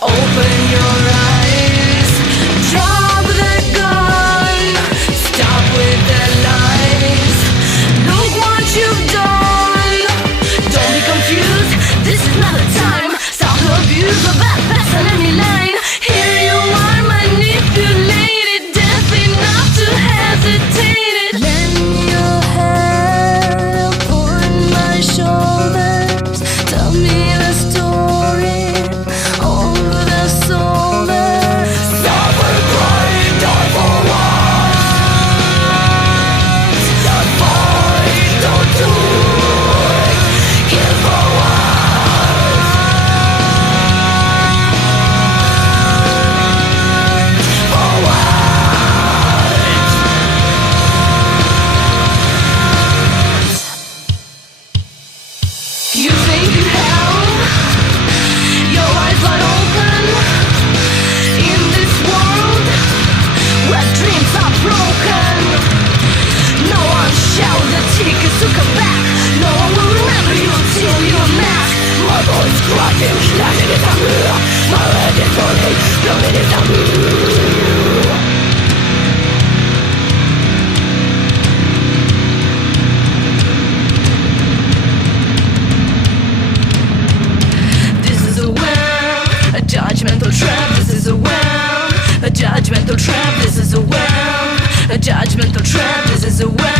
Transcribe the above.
Open your eyes, drop the gun, stop with the lies. Look what you've done. Don't be confused, this is not a time. Stop to abuse the bad pass on any line. Here you are manipulated, deaf enough to hesitate it. Lend your head upon my shoulders, tell me the story of the soul that suffer, cry, die for what? Don't fight, don't do it, kill for what? For what? You think you have your eyes wide open in this world where dreams are broken. No one shall the tickets to come back. No one will remember you till you're mad. My voice cracking, clashing in taboo. My head is burning, bloated in taboo. This is a world, a judgmental trap. This is a world, a judgmental trap. This is a world, a judgmental trap. This is a world.